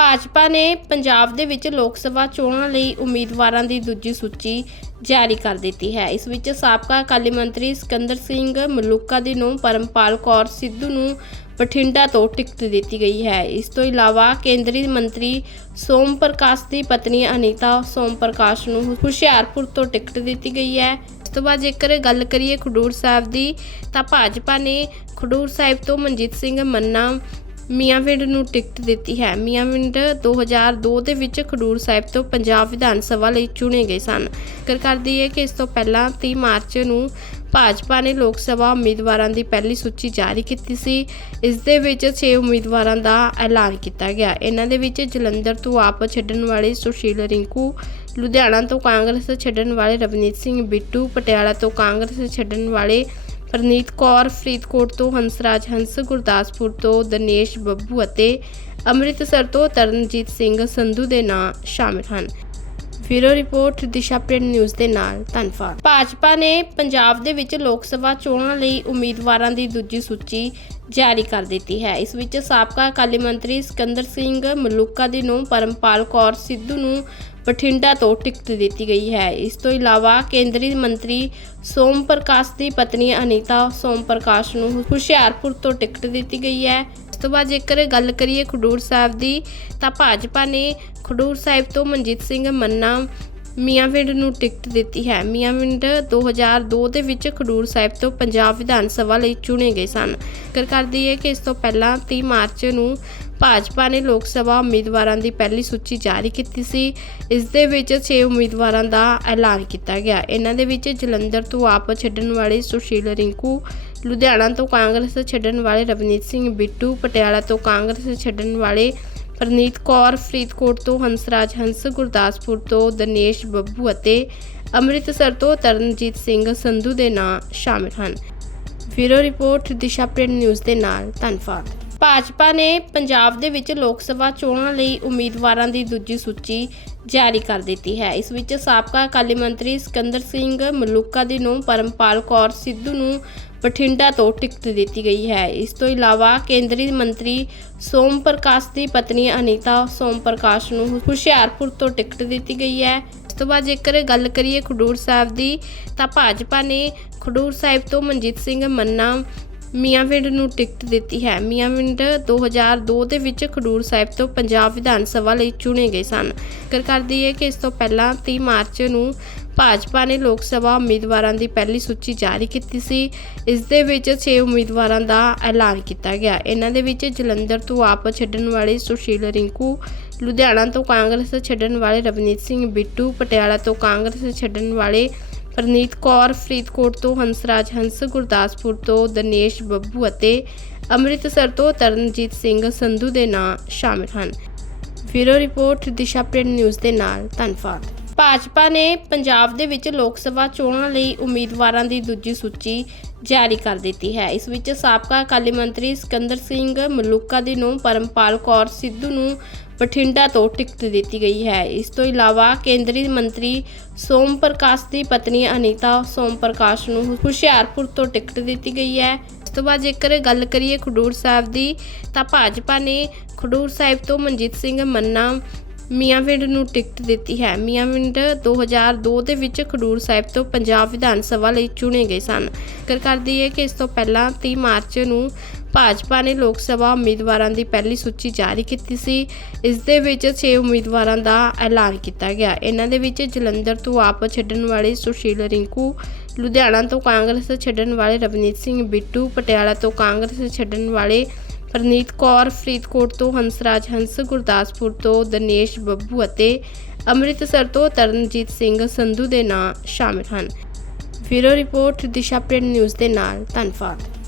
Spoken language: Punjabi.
ਭਾਜਪਾ ਨੇ ਪੰਜਾਬ ਦੇ ਵਿੱਚ ਲੋਕ ਸਭਾ ਚੋਣਾਂ ਲਈ ਉਮੀਦਵਾਰਾਂ ਦੀ ਦੂਜੀ ਸੂਚੀ ਜਾਰੀ ਕਰ ਦਿੱਤੀ ਹੈ। ਇਸ ਵਿੱਚ ਸਾਬਕਾ ਅਕਾਲੀ ਮੰਤਰੀ ਸਿਕੰਦਰ ਸਿੰਘ ਮਲੂਕਾ ਦੀ ਨੂੰ ਪਰਮਪਾਲ ਕੌਰ ਸਿੱਧੂ ਨੂੰ ਬਠਿੰਡਾ ਤੋਂ ਟਿਕਟ ਦਿੱਤੀ ਗਈ ਹੈ। ਇਸ ਤੋਂ ਇਲਾਵਾ ਕੇਂਦਰੀ ਮੰਤਰੀ ਸੋਮ ਪ੍ਰਕਾਸ਼ ਦੀ ਪਤਨੀ ਅਨੀਤਾ ਸੋਮ ਪ੍ਰਕਾਸ਼ ਨੂੰ ਹੁਸ਼ਿਆਰਪੁਰ ਤੋਂ ਟਿਕਟ ਦਿੱਤੀ ਗਈ ਹੈ। ਇਸ ਤੋਂ ਬਾਅਦ ਜੇਕਰ ਗੱਲ ਕਰੀਏ ਖਡੂਰ ਸਾਹਿਬ ਦੀ, ਤਾਂ ਭਾਜਪਾ ਨੇ ਖਡੂਰ ਸਾਹਿਬ ਤੋਂ ਮਨਜੀਤ ਸਿੰਘ ਮੰਨਾ ਮੀਆਂਵਿੰਡ ਨੂੰ ਟਿਕਟ ਦਿੱਤੀ ਹੈ। ਮੀਆਂਵਿੰਡ 2002 ਦੇ ਵਿੱਚ ਖਡੂਰ ਸਾਹਿਬ ਤੋਂ ਪੰਜਾਬ ਵਿਧਾਨ ਸਭਾ ਲਈ ਚੁਣੇ ਗਏ ਸਨ। ਕਰ ਕਰਦੀ ਹੈ ਕਿ ਇਸ ਤੋਂ ਪਹਿਲਾਂ 30 ਮਾਰਚ ਨੂੰ ਭਾਜਪਾ ਨੇ ਲੋਕ ਸਭਾ ਉਮੀਦਵਾਰਾਂ ਦੀ ਪਹਿਲੀ ਸੂਚੀ ਜਾਰੀ ਕੀਤੀ ਸੀ। ਇਸ ਦੇ ਵਿੱਚ 6 ਉਮੀਦਵਾਰਾਂ ਦਾ ਐਲਾਨ ਕੀਤਾ ਗਿਆ। ਇਹਨਾਂ ਦੇ ਵਿੱਚ ਜਲੰਧਰ ਤੋਂ ਆਪ ਛੱਡਣ ਵਾਲੇ ਸੁਸ਼ੀਲ ਰਿੰਕੂ, ਲੁਧਿਆਣਾ ਤੋਂ ਕਾਂਗਰਸ ਛੱਡਣ ਵਾਲੇ ਰਵਨੀਤ ਸਿੰਘ ਬਿੱਟੂ, ਪਟਿਆਲਾ ਤੋਂ ਕਾਂਗਰਸ ਛੱਡਣ ਵਾਲੇ ਪ੍ਰਨੀਤ ਕੌਰ, ਫਰੀਦਕੋਟ ਤੋਂ ਹੰਸਰਾਜ ਹੰਸ, ਗੁਰਦਾਸਪੁਰ ਤੋਂ ਦਨੇਸ਼ ਬੱਬੂ ਅਤੇ ਅੰਮ੍ਰਿਤਸਰ ਤੋਂ ਤਰਨਜੀਤ ਸਿੰਘ ਸੰਧੂ ਦੇ ਨਾਂ ਸ਼ਾਮਿਲ ਹਨ। ਫਿਰੋ ਰਿਪੋਰਟ ਦਿਸ਼ਾ ਪ੍ਰਿੰਟ ਨਿਊਜ਼ ਦੇ ਨਾਲ, ਧੰਨਵਾਦ। ਭਾਜਪਾ ਨੇ ਪੰਜਾਬ ਦੇ ਵਿੱਚ ਲੋਕ ਸਭਾ ਚੋਣਾਂ ਲਈ ਉਮੀਦਵਾਰਾਂ ਦੀ ਦੂਜੀ ਸੂਚੀ ਜਾਰੀ ਕਰ ਦਿੱਤੀ ਹੈ। ਇਸ ਵਿੱਚ ਸਾਬਕਾ ਅਕਾਲੀ ਮੰਤਰੀ ਸਿਕੰਦਰ ਸਿੰਘ ਮਲੂਕਾ ਦੀ ਨੂੰ ਪਰਮਪਾਲ ਕੌਰ ਸਿੱਧੂ ਨੂੰ ਬਠਿੰਡਾ ਤੋਂ ਟਿਕਟ ਦਿੱਤੀ ਗਈ ਹੈ। ਇਸ ਤੋਂ ਇਲਾਵਾ ਕੇਂਦਰੀ ਮੰਤਰੀ ਸੋਮ ਪ੍ਰਕਾਸ਼ ਦੀ ਪਤਨੀ ਅਨੀਤਾ ਸੋਮ ਪ੍ਰਕਾਸ਼ ਨੂੰ ਹੁਸ਼ਿਆਰਪੁਰ ਤੋਂ ਟਿਕਟ ਦਿੱਤੀ ਗਈ ਹੈ। ਤੋਂ ਬਾਅਦ ਜੇਕਰ ਗੱਲ ਕਰੀਏ ਖਡੂਰ ਸਾਹਿਬ ਦੀ, ਤਾਂ ਭਾਜਪਾ ਨੇ ਖਡੂਰ ਸਾਹਿਬ ਤੋਂ ਮਨਜੀਤ ਸਿੰਘ ਮੰਨਾ ਮੀਆਂਵਿੰਡ ਨੂੰ ਟਿਕਟ ਦਿੱਤੀ ਹੈ। ਮੀਆਂਵਿੰਡ 2002 ਦੇ ਵਿੱਚ ਖਡੂਰ ਸਾਹਿਬ ਤੋਂ ਪੰਜਾਬ ਵਿਧਾਨ ਸਭਾ ਲਈ ਚੁਣੇ ਗਏ ਸਨ। ਕਰ ਕਰਦੀ ਹੈ ਕਿ ਇਸ ਤੋਂ ਪਹਿਲਾਂ 30 ਮਾਰਚ ਨੂੰ ਭਾਜਪਾ ਨੇ ਲੋਕ ਸਭਾ ਉਮੀਦਵਾਰਾਂ ਦੀ ਪਹਿਲੀ ਸੂਚੀ ਜਾਰੀ ਕੀਤੀ ਸੀ। ਇਸ ਦੇ ਵਿੱਚ 6 ਉਮੀਦਵਾਰਾਂ ਦਾ ਐਲਾਨ ਕੀਤਾ ਗਿਆ। ਇਹਨਾਂ ਦੇ ਵਿੱਚ ਜਲੰਧਰ ਤੋਂ ਆਪ ਛੱਡਣ ਵਾਲੇ ਸੁਸ਼ੀਲ ਰਿੰਕੂ ਲੁਧਿਆਣਾ ਤੋਂ ਕਾਂਗਰਸ ਛੱਡਣ ਵਾਲੇ ਰਵਨੀਤ ਸਿੰਘ ਬਿੱਟੂ, ਪਟਿਆਲਾ ਤੋਂ ਕਾਂਗਰਸ ਛੱਡਣ ਵਾਲੇ ਪ੍ਰਨੀਤ ਕੌਰ, ਫਰੀਦਕੋਟ ਤੋਂ ਹੰਸਰਾਜ ਹੰਸ, ਗੁਰਦਾਸਪੁਰ ਤੋਂ ਦਨੇਸ਼ ਬੱਬੂ ਅਤੇ ਅੰਮ੍ਰਿਤਸਰ ਤੋਂ ਤਰਨਜੀਤ ਸਿੰਘ ਸੰਧੂ ਦੇ ਨਾਂ ਸ਼ਾਮਿਲ ਹਨ। ਫਿਰੋ ਰਿਪੋਰਟ, ਦਿਸ਼ਾ ਪ੍ਰਿੰਟ ਨਿਊਜ਼ ਦੇ ਨਾਲ ਧੰਨਵਾਦ। ਭਾਜਪਾ ਨੇ ਪੰਜਾਬ ਦੇ ਵਿੱਚ ਲੋਕ ਸਭਾ ਚੋਣਾਂ ਲਈ ਉਮੀਦਵਾਰਾਂ ਦੀ ਦੂਜੀ ਸੂਚੀ ਜਾਰੀ ਕਰ ਦਿੱਤੀ ਹੈ। ਇਸ ਵਿੱਚ ਸਾਬਕਾ ਅਕਾਲੀ ਮੰਤਰੀ ਸਿਕੰਦਰ ਸਿੰਘ ਮਲੂਕਾ ਦੀ ਨੂੰ ਪਰਮਪਾਲ ਕੌਰ ਸਿੱਧੂ ਨੂੰ ਬਠਿੰਡਾ ਤੋਂ ਟਿਕਟ ਦਿੱਤੀ ਗਈ ਹੈ। ਇਸ ਤੋਂ ਇਲਾਵਾ ਕੇਂਦਰੀ ਮੰਤਰੀ ਸੋਮ ਪ੍ਰਕਾਸ਼ ਦੀ ਪਤਨੀ ਅਨੀਤਾ ਸੋਮ ਪ੍ਰਕਾਸ਼ ਨੂੰ ਹੁਸ਼ਿਆਰਪੁਰ ਤੋਂ ਟਿਕਟ ਦਿੱਤੀ ਗਈ ਹੈ। ਇਸ ਤੋਂ ਬਾਅਦ ਜੇਕਰ ਗੱਲ ਕਰੀਏ ਖਡੂਰ ਸਾਹਿਬ ਦੀ, ਤਾਂ ਭਾਜਪਾ ਨੇ ਖਡੂਰ ਸਾਹਿਬ ਤੋਂ ਮਨਜੀਤ ਸਿੰਘ ਮੰਨਾ ਮੀਆਂਵਿੰਡ ਨੂੰ ਟਿਕਟ ਦਿੱਤੀ ਹੈ। ਮੀਆਂਵਿੰਡ 2002 ਦੇ ਵਿੱਚ ਖਡੂਰ ਸਾਹਿਬ ਤੋਂ ਪੰਜਾਬ ਵਿਧਾਨ ਸਭਾ ਲਈ ਚੁਣੇ ਗਏ ਸਨ। ਕਰ ਕਰਦੀ ਹੈ ਕਿ ਇਸ ਤੋਂ ਪਹਿਲਾਂ 30 ਮਾਰਚ ਨੂੰ ਭਾਜਪਾ ਨੇ ਲੋਕ ਸਭਾ ਉਮੀਦਵਾਰਾਂ ਦੀ ਪਹਿਲੀ ਸੂਚੀ ਜਾਰੀ ਕੀਤੀ ਸੀ। ਇਸ ਦੇ ਵਿੱਚ 6 ਉਮੀਦਵਾਰਾਂ ਦਾ ਐਲਾਨ ਕੀਤਾ ਗਿਆ। ਇਹਨਾਂ ਦੇ ਵਿੱਚ ਜਲੰਧਰ ਤੋਂ ਆਪ ਛੱਡਣ ਵਾਲੇ ਸੁਸ਼ੀਲ ਰਿੰਕੂ, ਲੁਧਿਆਣਾ ਤੋਂ ਕਾਂਗਰਸ ਛੱਡਣ ਵਾਲੇ ਰਵਨੀਤ ਸਿੰਘ ਬਿੱਟੂ, ਪਟਿਆਲਾ ਤੋਂ ਕਾਂਗਰਸ ਛੱਡਣ ਵਾਲੇ ਪ੍ਰਨੀਤ ਕੌਰ, ਫਰੀਦਕੋਟ ਤੋਂ ਹੰਸਰਾਜ ਹੰਸ, ਗੁਰਦਾਸਪੁਰ ਤੋਂ ਦਨੇਸ਼ ਬੱਬੂ ਅਤੇ ਅੰਮ੍ਰਿਤਸਰ ਤੋਂ ਤਰਨਜੀਤ ਸਿੰਘ ਸੰਧੂ ਦੇ ਨਾਂ ਸ਼ਾਮਿਲ ਹਨ। ਫਿਰੋ ਰਿਪੋਰਟ, ਦਿਸ਼ਾ ਪ੍ਰਿੰਟ ਨਿਊਜ਼ ਦੇ ਨਾਲ, ਧੰਨਵਾਦ। ਭਾਜਪਾ ਨੇ ਪੰਜਾਬ ਦੇ ਵਿੱਚ ਲੋਕ ਸਭਾ ਚੋਣਾਂ ਲਈ ਉਮੀਦਵਾਰਾਂ ਦੀ ਦੂਜੀ ਸੂਚੀ ਜਾਰੀ ਕਰ ਦਿੱਤੀ ਹੈ। ਇਸ ਵਿੱਚ ਸਾਬਕਾ ਅਕਾਲੀ ਮੰਤਰੀ ਸਿਕੰਦਰ ਸਿੰਘ ਮਲੂਕਾ ਦੀ ਨੂੰ ਪਰਮਪਾਲ ਕੌਰ ਸਿੱਧੂ ਨੂੰ ਬਠਿੰਡਾ ਤੋਂ ਟਿਕਟ ਦਿੱਤੀ ਗਈ ਹੈ। ਇਸ ਤੋਂ ਇਲਾਵਾ ਕੇਂਦਰੀ ਮੰਤਰੀ ਸੋਮ ਪ੍ਰਕਾਸ਼ ਦੀ ਪਤਨੀ ਅਨੀਤਾ ਸੋਮ ਪ੍ਰਕਾਸ਼ ਨੂੰ ਹੁਸ਼ਿਆਰਪੁਰ ਤੋਂ ਟਿਕਟ ਦਿੱਤੀ ਗਈ ਹੈ। ਇਸ ਤੋਂ ਬਾਅਦ ਜੇਕਰ ਗੱਲ ਕਰੀਏ ਖਡੂਰ ਸਾਹਿਬ ਦੀ, ਤਾਂ ਭਾਜਪਾ ਨੇ ਖਡੂਰ ਸਾਹਿਬ ਤੋਂ ਮਨਜੀਤ ਸਿੰਘ ਮੰਨਾ ਮੀਆਂਵਿੰਡ ਨੂੰ ਟਿਕਟ ਦਿੱਤੀ ਹੈ। ਮੀਆਂਵਿੰਡ 2002 ਦੇ ਵਿੱਚ ਖਡੂਰ ਸਾਹਿਬ ਤੋਂ ਪੰਜਾਬ ਵਿਧਾਨ ਸਭਾ ਲਈ ਚੁਣੇ ਗਏ ਸਨ। ਕਰ ਕਰਦੀ ਹੈ ਕਿ ਇਸ ਤੋਂ ਪਹਿਲਾਂ 30 ਮਾਰਚ ਨੂੰ ਭਾਜਪਾ ਨੇ ਲੋਕ ਸਭਾ ਉਮੀਦਵਾਰਾਂ ਦੀ ਪਹਿਲੀ ਸੂਚੀ ਜਾਰੀ ਕੀਤੀ ਸੀ। ਇਸ ਦੇ ਵਿੱਚ 6 ਉਮੀਦਵਾਰਾਂ ਦਾ ਐਲਾਨ ਕੀਤਾ ਗਿਆ। ਇਹਨਾਂ ਦੇ ਵਿੱਚ ਜਲੰਧਰ ਤੋਂ ਆਪ ਛੱਡਣ ਵਾਲੇ ਸੁਸ਼ੀਲ ਰਿੰਕੂ, ਲੁਧਿਆਣਾ ਤੋਂ ਕਾਂਗਰਸ ਛੱਡਣ ਵਾਲੇ ਰਵਨੀਤ ਸਿੰਘ ਬਿੱਟੂ, ਪਟਿਆਲਾ ਤੋਂ ਕਾਂਗਰਸ ਛੱਡਣ ਵਾਲੇ ਪ੍ਰਨੀਤ ਕੌਰ, ਫਰੀਦਕੋਟ ਤੋਂ ਹੰਸਰਾਜ ਹੰਸ, ਗੁਰਦਾਸਪੁਰ ਤੋਂ ਦਿਨੇਸ਼ ਬੱਬੂ ਅਤੇ ਅੰਮ੍ਰਿਤਸਰ ਤੋਂ ਤਰਨਜੀਤ ਸਿੰਘ ਸੰਧੂ ਦੇ ਨਾਂ ਸ਼ਾਮਿਲ ਹਨ। ਫਿਰੋ ਰਿਪੋਰਟ, ਦਿਸ਼ਾ ਪ੍ਰਿੰਟ ਨਿਊਜ਼ ਦੇ ਨਾਲ, ਧੰਨਵਾਦ।